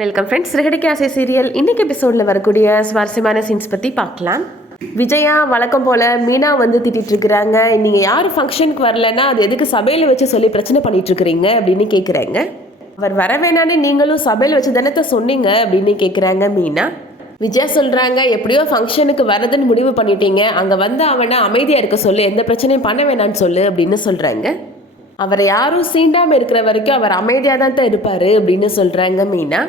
Welcome friends. சிறுகடிக்க ஆசை serial இன்னைக்கு எபிசோடில் வரக்கூடிய சுவாரஸ்யமான சீன்ஸ் பற்றி பார்க்கலாம். விஜயா வழக்கம் போல் மீனா வந்து திட்டிகிட்டு இருக்கிறாங்க. நீங்கள் யார் ஃபங்க்ஷனுக்கு வரலன்னா அது எதுக்கு சபையில் வச்சு சொல்லி பிரச்சனை பண்ணிட்டு இருக்கிறீங்க அப்படின்னு கேட்குறாங்க. அவர் வர வேணான்னு நீங்களும் சபையில் வச்சு தானத்தை சொன்னீங்க அப்படின்னு கேட்குறாங்க மீனா. விஜயா சொல்கிறாங்க, எப்படியோ ஃபங்க்ஷனுக்கு வரதுன்னு முடிவு பண்ணிட்டீங்க, அங்கே வந்து அவனை அமைதியாக இருக்க சொல்லு, எந்த பிரச்சனையும் பண்ண வேணான்னு சொல்லு அப்படின்னு சொல்கிறாங்க. அவரை யாரும் சீண்டாமல் இருக்கிற வரைக்கும் அவர் அமைதியாக தான் இருப்பார் அப்படின்னு சொல்கிறாங்க மீனா.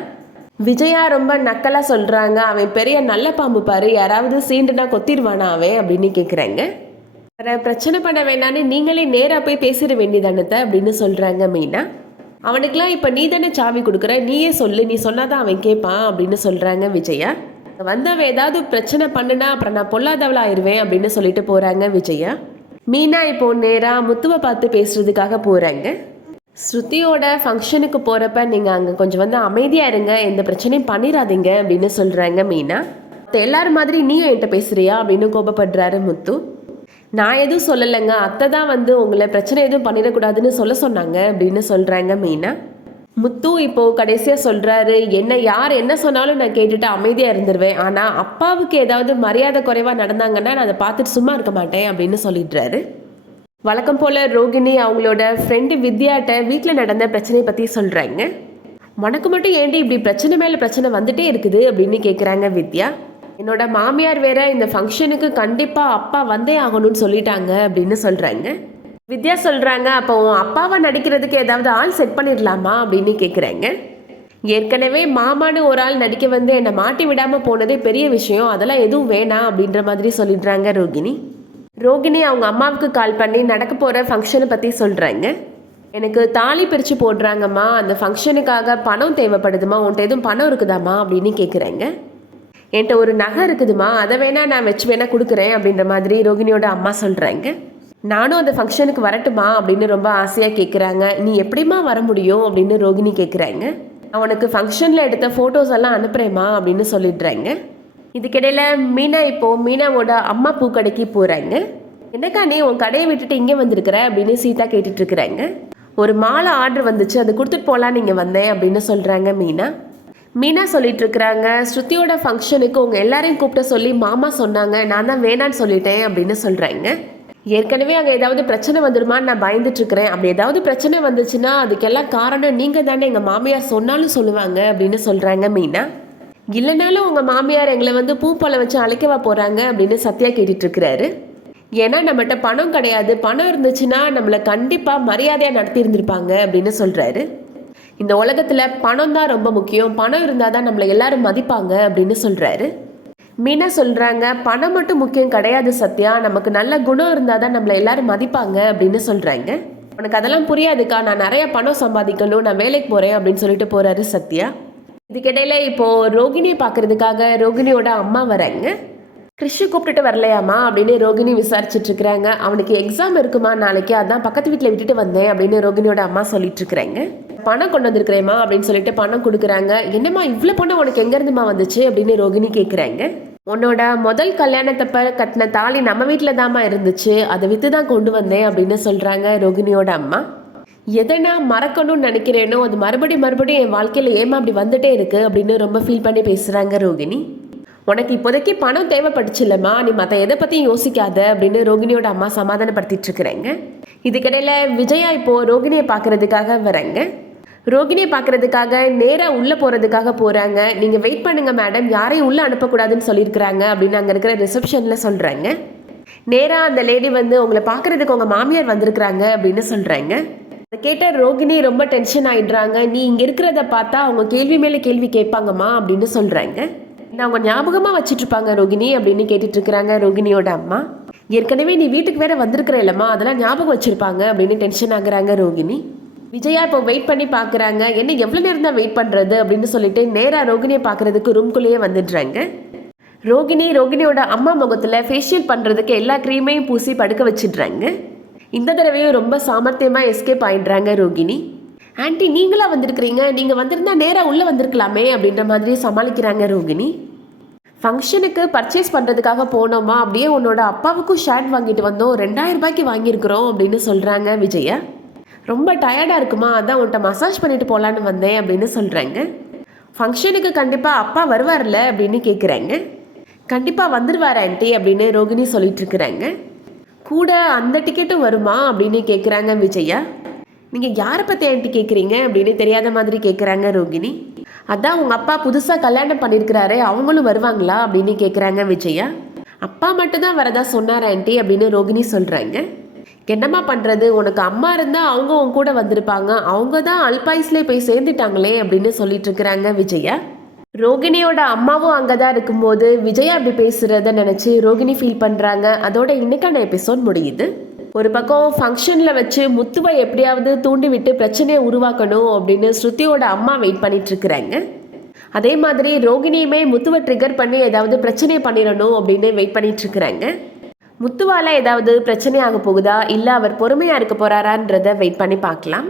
விஜயா ரொம்ப நக்கலாக சொல்கிறாங்க, அவன் பெரிய நல்ல பாம்பு பாரு, யாராவது சீண்டுனா கொத்திடுவானா அவன் அப்படின்னு கேட்குறாங்க. வேற பிரச்சனை பண்ண வேணான்னு நீங்களே நேராக போய் பேசிட வேண்டியதானத்தை அப்படின்னு சொல்கிறாங்க மீனா. அவனுக்கெலாம் இப்போ நீ தானே சாவி கொடுக்குற, நீயே சொல்லு, நீ சொன்னாதான் அவன் கேட்பான் அப்படின்னு சொல்கிறாங்க விஜயா. வந்து அவன் ஏதாவது பிரச்சனை பண்ணுனா அப்புறம் நான் பொல்லாதவளா ஆயிடுவேன் அப்படின்னு சொல்லிட்டு போகிறாங்க விஜயா. மீனா இப்போ நேராக முத்துவை பார்த்து பேசுறதுக்காக போகிறாங்க. ஸ்ருதியோட ஃபங்க்ஷனுக்கு போகிறப்ப நீங்கள் அங்கே கொஞ்சம் வந்து அமைதியாக இருங்க, எந்த பிரச்சனையும் பண்ணிடாதீங்க அப்படின்னு சொல்கிறாங்க மீனா. எல்லாரும் மாதிரி நீயும் என்கிட்ட பேசுகிறியா அப்படின்னு கோபப்படுறாரு முத்து. நான் எதுவும் சொல்லலைங்க, அத்தை தான் வந்து உங்களை பிரச்சனை எதுவும் பண்ணிடக்கூடாதுன்னு சொல்ல சொன்னாங்க அப்படின்னு சொல்கிறாங்க மீனா. முத்து இப்போது கடைசியாக சொல்கிறாரு, என்ன யார் என்ன சொன்னாலும் நான் கேட்டுட்டு அமைதியாக இருந்துருவேன், ஆனால் அப்பாவுக்கு ஏதாவது மரியாதை குறைவாக நடந்தாங்கன்னா நான் அதை பார்த்துட்டு சும்மா இருக்க மாட்டேன் அப்படின்னு சொல்லிடுறாரு. வழக்கம் போல் ரோகிணி அவங்களோட ஃப்ரெண்டு வித்யாட்ட வீட்டில் நடந்த பிரச்சனையை பற்றி சொல்கிறாங்க. உனக்கு மட்டும் ஏண்டி இப்படி பிரச்சனை மேலே பிரச்சனை வந்துட்டே இருக்குது அப்படின்னு கேட்குறாங்க வித்யா. என்னோட மாமியார் வேற இந்த ஃபங்க்ஷனுக்கு கண்டிப்பாக அப்பா வந்தே ஆகணும்னு சொல்லிட்டாங்க அப்படின்னு சொல்கிறாங்க. வித்யா சொல்கிறாங்க, அப்போ உன் அப்பாவை நடிக்கிறதுக்கு ஏதாவது ஆள் செட் பண்ணிடலாமா அப்படின்னு கேட்குறாங்க. ஏற்கனவே மாமான்னு ஒரு ஆள் நடிக்க வந்து என்னை மாட்டி விடாமல் போனதே பெரிய விஷயம், அதெல்லாம் எதுவும் வேணாம் அப்படின்ற மாதிரி சொல்லிடுறாங்க ரோகிணி. ரோகிணி அவங்க அம்மாவுக்கு கால் பண்ணி நடக்க போகிற ஃபங்க்ஷனை பற்றி சொல்கிறாங்க. எனக்கு தாலி பிரித்து போடுறாங்கம்மா, அந்த ஃபங்க்ஷனுக்காக பணம் தேவைப்படுதுமா, உன்ட்ட எதுவும் பணம் இருக்குதாம்மா அப்படின்னு கேட்குறாங்க. என்கிட்ட ஒரு நகை இருக்குதுமா, அதை வேணா நான் வச்சு வேணா கொடுக்குறேன் அப்படின்ற மாதிரி ரோகிணியோட அம்மா சொல்கிறாங்க. நானும் அந்த ஃபங்க்ஷனுக்கு வரட்டுமா அப்படின்னு ரொம்ப ஆசையாக கேட்குறாங்க. நீ எப்படிமா வர முடியும் அப்படின்னு ரோகிணி கேட்குறாங்க. நான் உனக்கு ஃபங்க்ஷனில் எடுத்த ஃபோட்டோஸ் எல்லாம் அனுப்புகிறேம்மா அப்படின்னு சொல்லிடுறாங்க. இதுக்கிடையில் மீனா இப்போது மீனாவோட அம்மா பூக்கடைக்கு போகிறாங்க. என்னக்கா நீ உன் கடையை விட்டுட்டு இங்கே வந்திருக்கிற அப்படின்னு சீதா கேட்டுட்ருக்குறாங்க. ஒரு மாலை ஆர்டர் வந்துச்சு, அதை கொடுத்துட்டு போகலான்னு நீங்கள் வந்தேன் அப்படின்னு சொல்கிறாங்க மீனா. மீனா சொல்லிட்டு இருக்கிறாங்க, ஸ்ருதியோட ஃபங்க்ஷனுக்கு உங்கள் எல்லாரையும் கூப்பிட்ட சொல்லி மாமா சொன்னாங்க, நான் தான் வேணான்னு சொல்லிட்டேன் அப்படின்னு சொல்கிறாங்க. ஏற்கனவே அங்கே ஏதாவது பிரச்சனை வந்துடுமான்னு நான் பயந்துட்டுருக்கிறேன், அப்படி ஏதாவது பிரச்சனை வந்துச்சுன்னா அதுக்கெல்லாம் காரணம் நீங்கள் தானே, எங்கள் மாமியார் சொன்னாலும் சொல்லுவாங்க அப்படின்னு சொல்கிறாங்க மீனா. இல்லைனாலும் உங்கள் மாமியார் எங்களை வந்து பூப்பழ வச்சு அழைக்கவா போகிறாங்க அப்படின்னு சத்யா கேட்டுட்ருக்கிறாரு. ஏன்னா நம்மகிட்ட பணம் கிடையாது, பணம் இருந்துச்சுன்னா நம்மளை கண்டிப்பாக மரியாதையாக நடத்தி இருந்திருப்பாங்க அப்படின்னு சொல்கிறாரு. இந்த உலகத்தில் பணம் தான் ரொம்ப முக்கியம், பணம் இருந்தால் தான் நம்மளை எல்லாரும் மதிப்பாங்க அப்படின்னு சொல்கிறாரு. மீனா சொல்கிறாங்க, பணம் மட்டும் முக்கியம் கிடையாது சத்யா, நமக்கு நல்ல குணம் இருந்தால் தான் நம்மளை எல்லாரும் மதிப்பாங்க அப்படின்னு சொல்கிறாங்க. உனக்கு அதெல்லாம் புரியாதுக்கா, நான் நிறைய பணம் சம்பாதிக்கணும், நான் வேலைக்கு போகிறேன் அப்படின்னு சொல்லிட்டு போகிறாரு சத்யா. இதுக்கிடையில் இப்போது ரோகிணியை பார்க்குறதுக்காக ரோகிணியோட அம்மா வராங்க. கிறிஷு கூப்பிட்டுட்டு வரலையாம்மா அப்படின்னு ரோகிணி விசாரிச்சுட்ருக்குறாங்க. அவனுக்கு எக்ஸாம் இருக்குமா நாளைக்கு, அதான் பக்கத்து வீட்டில் விட்டுட்டு வந்தேன் அப்படின்னு ரோகிணியோட அம்மா சொல்லிட்டுருக்குறாங்க. பணம் கொண்டு வந்திருக்கிறேம்மா அப்படின்னு சொல்லிட்டு பணம் கொடுக்குறாங்க. என்னம்மா இவ்வளோ பணம் உனக்கு எங்கேருந்துமா வந்துச்சு அப்படின்னு ரோகிணி கேட்குறாங்க. உன்னோட முதல் கல்யாணத்தப்ப கட்டின தாலி நம்ம வீட்டில் தாம்மா இருந்துச்சு, அதை விற்று தான் கொண்டு வந்தேன் அப்படின்னு சொல்கிறாங்க ரோகிணியோட அம்மா. எதை நான் மறக்கணும்னு நினைக்கிறேனோ அது மறுபடியும் என் வாழ்க்கையில் ஏமா அப்படி வந்துட்டே இருக்குது அப்படின்னு ரொம்ப ஃபீல் பண்ணி பேசுகிறாங்க ரோகிணி. உனக்கு இப்போதைக்கு பணம் தேவைப்பட்டுச்சு இல்லைம்மா, நீ மற்ற எதை பற்றியும் யோசிக்காத அப்படின்னு ரோகிணியோட அம்மா சமாதானப்படுத்திட்டு இருக்கிறாங்க. இதுக்கிடையில் விஜயா இப்போது ரோகிணியை பார்க்குறதுக்காக வராங்க. ரோகிணியை பார்க்குறதுக்காக நேராக உள்ளே போகிறதுக்காக போகிறாங்க. நீங்கள் வெயிட் பண்ணுங்கள் மேடம், யாரையும் உள்ளே அனுப்பக்கூடாதுன்னு சொல்லியிருக்கிறாங்க அப்படின்னு அங்கே இருக்கிற ரிசப்ஷனில் சொல்கிறாங்க. நேராக அந்த லேடி வந்து உங்களை பார்க்குறதுக்கு உங்கள் மாமியார் வந்திருக்கிறாங்க அப்படின்னு சொல்கிறாங்க. அதை கேட்ட ரோகிணி ரொம்ப டென்ஷன் ஆகிடுறாங்க. நீ இங்கே இருக்கிறத பார்த்தா அவங்க கேள்வி மேலே கேள்வி கேட்பாங்கம்மா அப்படின்னு சொல்கிறாங்க. நான் அவங்க ஞாபகமாக வச்சுட்ருப்பாங்க ரோகிணி அப்படின்னு கேட்டுட்ருக்குறாங்க ரோகிணியோட அம்மா. ஏற்கனவே நீ வீட்டுக்கு வேற வந்திருக்கிற இல்லைம்மா, அதெல்லாம் ஞாபகம் வச்சுருப்பாங்க அப்படின்னு டென்ஷன் ஆகுறாங்க ரோகிணி. விஜயா இப்போ வெயிட் பண்ணி பார்க்குறாங்க. என்ன எவ்வளோ நேரம் தான் வெயிட் பண்ணுறது அப்படின்னு சொல்லிட்டு நேராக ரோகிணியை பார்க்குறதுக்கு ரூம்குள்ளேயே வந்துடுறாங்க. ரோகிணியோட அம்மா முகத்தில் ஃபேஷியல் பண்ணுறதுக்கு எல்லா க்ரீமையும் பூசி படுக்க வச்சிடுறாங்க. இந்த தடவையும் ரொம்ப சாமர்த்தியமாக எஸ்கேப் ஆகிடுறாங்க ரோகிணி. ஆன்ட்டி நீங்களாக வந்திருக்கிறீங்க, நீங்கள் வந்திருந்தா நேராக உள்ளே வந்திருக்கலாமே அப்படின்ற மாதிரி சமாளிக்கிறாங்க ரோகிணி. ஃபங்க்ஷனுக்கு பர்ச்சேஸ் பண்ணுறதுக்காக போனோமா, அப்படியே உன்னோட அப்பாவுக்கும் ஷர்ட் வாங்கிட்டு வந்தோம், 2000 ரூபாய்க்கு வாங்கியிருக்கிறோம் அப்படின்னு சொல்கிறாங்க விஜயா. ரொம்ப டயர்டாக இருக்குமா, அதான் உன்ட்ட மசாஜ் பண்ணிட்டு போகலான்னு வந்தேன் அப்படின்னு சொல்கிறாங்க. ஃபங்க்ஷனுக்கு கண்டிப்பாக அப்பா வருவார்ல அப்படின்னு கேட்குறாங்க. கண்டிப்பாக வந்துடுவார் ஆண்டி அப்படின்னு ரோகிணி சொல்லிட்டு இருக்கிறாங்க. கூட அந்த டிக்கெட்டும் வருமா அப்படின்னு கேட்குறாங்க விஜயா. நீங்கள் யாரை பற்றி ஆண்டி கேட்குறீங்க அப்படின்னு தெரியாத மாதிரி கேட்குறாங்க ரோகிணி. அதான் உங்கள் அப்பா புதுசாக கல்யாணம் பண்ணியிருக்கிறாரு, அவங்களும் வருவாங்களா அப்படின்னு கேட்குறாங்க விஜயா. அப்பா மட்டும்தான் வரதா சொன்னார் ஆண்டி அப்படின்னு ரோகிணி சொல்கிறாங்க. என்னம்மா பண்ணுறது, உனக்கு அம்மா இருந்தால் அவங்க உன் கூட வந்திருப்பாங்க, அவங்க தான் அல்பாயுஸ்லேயே போய் சேர்ந்துட்டாங்களே அப்படின்னு சொல்லிட்டு இருக்கிறாங்க விஜயா. ரோகிணியோட அம்மாவும் அங்கே தான் இருக்கும்போது விஜயா அப்படி பேசுகிறத நினச்சி ரோகிணி ஃபீல் பண்ணுறாங்க. அதோட இன்னைக்கான எபிசோட் முடியுது. ஒரு பக்கம் ஃபங்க்ஷனில் வச்சு முத்துவை எப்படியாவது தூண்டி விட்டு பிரச்சனையை உருவாக்கணும் அப்படின்னு ஸ்ருதியோட அம்மா வெயிட் பண்ணிட்டு இருக்கிறாங்க. அதே மாதிரி ரோகிணியுமே முத்துவை ட்ரிகர் பண்ணி ஏதாவது பிரச்சனையை பண்ணிடணும் அப்படின்னு வெயிட் பண்ணிட்டு இருக்கிறாங்க. முத்துவால் ஏதாவது பிரச்சனை ஆக போகுதா இல்லை அவர் பொறுமையாக இருக்க போகிறாரான்றதை வெயிட் பண்ணி பார்க்கலாம்.